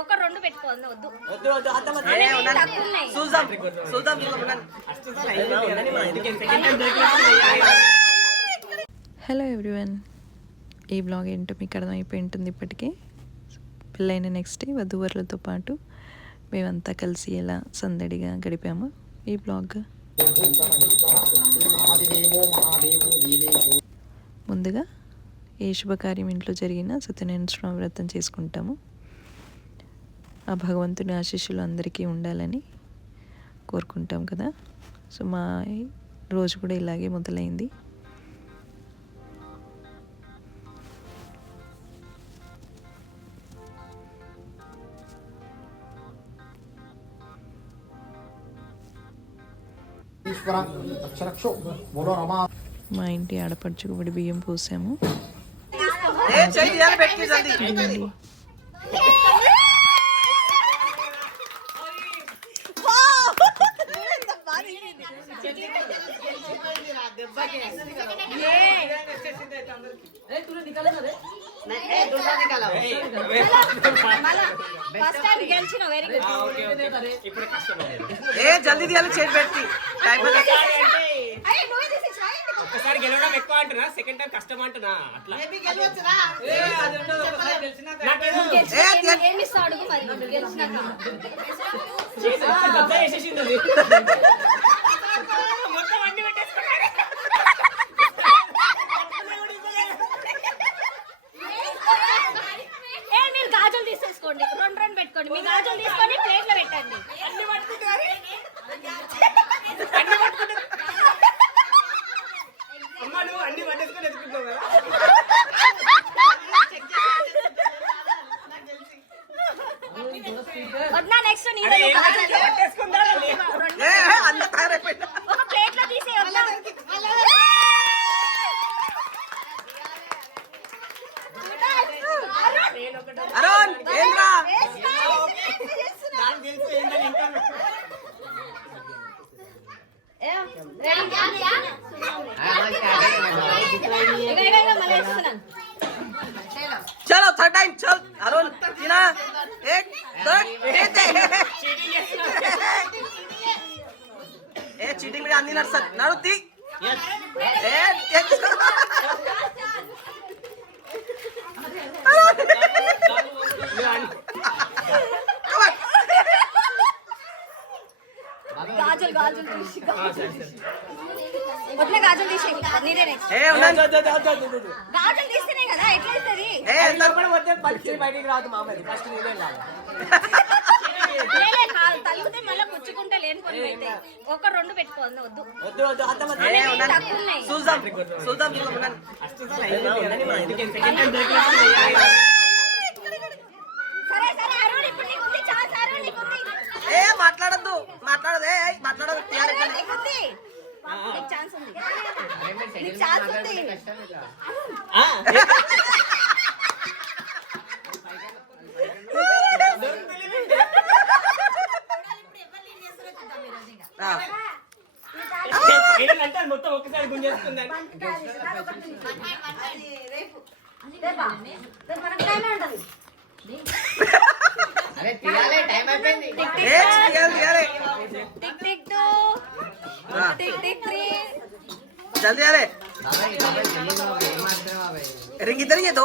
ఒక రెండు పెట్టుకోవాలి వద్దు. హలో ఎవ్రీవన్, ఈ బ్లాగ్ ఏంటో మీకు అర్థమైపోయి ఉంటుంది ఇప్పటికే. పెళ్ళైన నెక్స్ట్ డే వధూవరులతో పాటు మేమంతా కలిసి ఎలా సందడిగా గడిపాము. ఈ బ్లాగ్ ముందుగా ఏ శుభకార్యం ఇంట్లో జరిగినా సత్యనారాయణ స్వామి వ్రతం చేసుకుంటాము. ఆ భగవంతుని ఆశీస్సులు అందరికీ ఉండాలని కోరుకుంటాం కదా. సో మా రోజు కూడా ఇలాగే మొదలైంది. మా ఇంటి ఆడపడుచుకు పడి బియ్యం పోసాము. జల్దీ తీయాలి చేతి పెట్టి. ఒక్కసారి గెలవడం ఎక్కువ అంటున్నా, సెకండ్ టైం కష్టం అంటున్నా. అట్లా మీరు గాజులు తీసేసుకోండి, రెండు రెండు పెట్టుకోండి. మీ గాజులు తీసుకొని ప్లేట్లో పెట్టండి. అన్ని పట్టేసుకొని ఎదుర్కొంటావు కదా. వద్దా నెక్స్ట్ ఒక ప్లేట్లో తీసే అరుణ్ ఏంద్రా चलो थर्ड टाइम चल अरुण तीना एक दो ए चीटिंग में अंदी नर्सर नरुती ए एक గాజులు గాజులు తీసి వదిలే గాజులు తీసే నీదే నెక్స్ట్. గాజులు తీస్తేనే కదా ఎట్లయితది. బయటికి రాదు మామది, ఫస్ట్ నీదే రాదు. తల్లితే మళ్ళీ పుచ్చుకుంటే లేని కొన్ని పెడతాయి. ఒక రెండు పెట్టుకోవాలి వద్దు. చూద్దాం సరే సరే అరుణ్ ఇప్పుడు నీకు ఉంది ఛాన్స్. అరుణ్ నీకు ఉంది. మాట్లాడద్దు నీకుంది, నీకు ఛాన్స్ ఉంది, నీకు ఛాన్స్ ఉంది. మొత్తం ఒక్కసారి గుంజేసుకుందని जल्दी अरे रिंग इधर ही है तो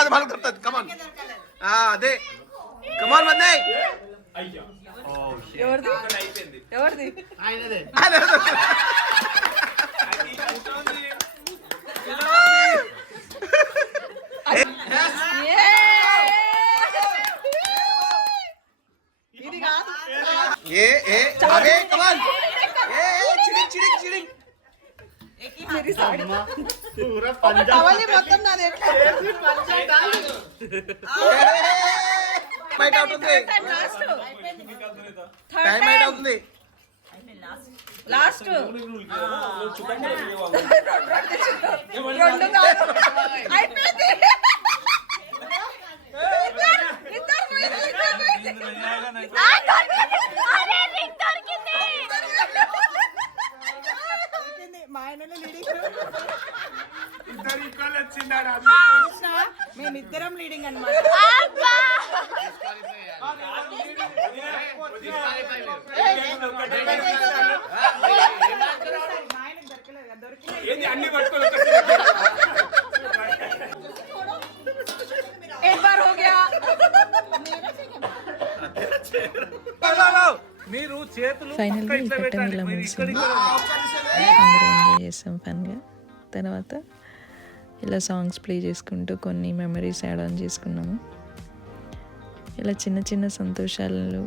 అది మనం కొట్టదు. కమాన్ అదే కమాన్ వందే. ఎవరిది ఎవరిది ఏ ఏ అరే కమాన్ ఏ చిడింగ్ చిడింగ్ చిడింగ్ मेरी साड़ी पूरा पंजाब మొత్తం నాది ఎట్లా బయట అవుతుంది. టైం బయట అవుతుంది. లాస్ట్ రెండు అయిపోయింది. మా ఆయననే లీడింగ్. ఇద్దరు ఈక్వల్ వచ్చిందా? మేమిద్దరం లీడింగ్ అన్నమాట. ఏంది అన్ని పట్టుకోవాలి एक बार हो गया మీరు చేతులు ఫైనల్గా ఈ ఘట్టం ఇలా ముగిసింది. అందరూ ఎంజాయ్ చేసాం ఫన్గా. తర్వాత ఇలా సాంగ్స్ ప్లే చేసుకుంటూ కొన్ని మెమరీస్ యాడ్ ఆన్ చేసుకున్నాము. ఇలా చిన్న చిన్న సంతోషాలు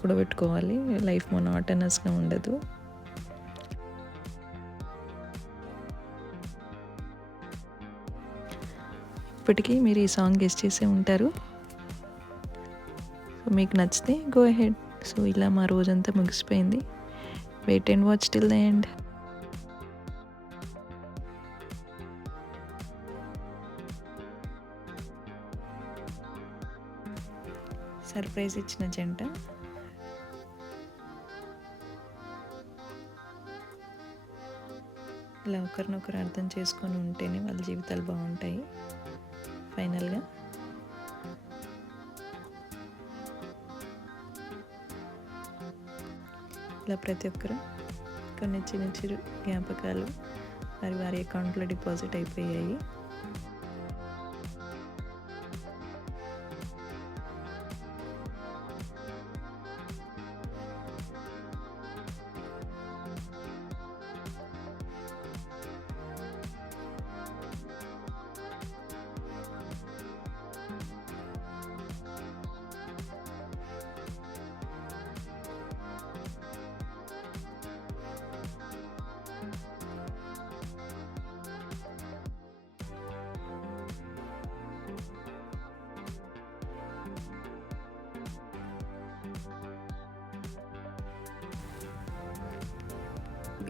కూడబెట్టుకోవాలి. లైఫ్ మొనోటనస్గా ఉండదు. ఇప్పటికీ మీరు ఈ సాంగ్ గెస్ట్ చేసే ఉంటారు. సో మీకు నచ్చితే గో అహెడ్. సో ఇలా మా రోజంతా ముగిసిపోయింది. Wait and watch till the end. Surprise ఇచ్చిన జంట ఇలా ఒకరినొకరు అర్థం చేసుకొని ఉంటేనే వాళ్ళ జీవితాలు బాగుంటాయి. ఫైనల్గా ఇలా ప్రతి ఒక్కరు కొన్ని చిన్న చిరు జ్ఞాపకాలు వారి వారి అకౌంట్లో డిపాజిట్ అయిపోయాయి.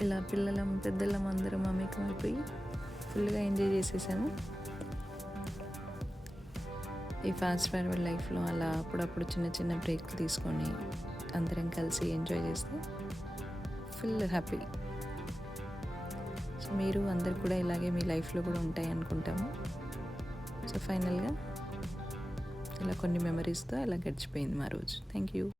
ఇలా పిల్లలం పెద్దలం అందరం మమేకం అయిపోయి ఫుల్గా ఎంజాయ్ చేసేసాము. ఈ ఫాస్ట్ ఫార్వర్డ్ లైఫ్లో అలా అప్పుడప్పుడు చిన్న చిన్న బ్రేక్లు తీసుకొని అందరం కలిసి ఎంజాయ్ చేస్తే ఫుల్ హ్యాపీ. సో మీరు అందరు కూడా ఇలాగే మీ లైఫ్లో కూడా ఉంటాయి అనుకుంటాము. సో ఫైనల్గా ఇలా కొన్ని మెమరీస్తో ఇలా గడిచిపోయింది మా రోజు. Thank you.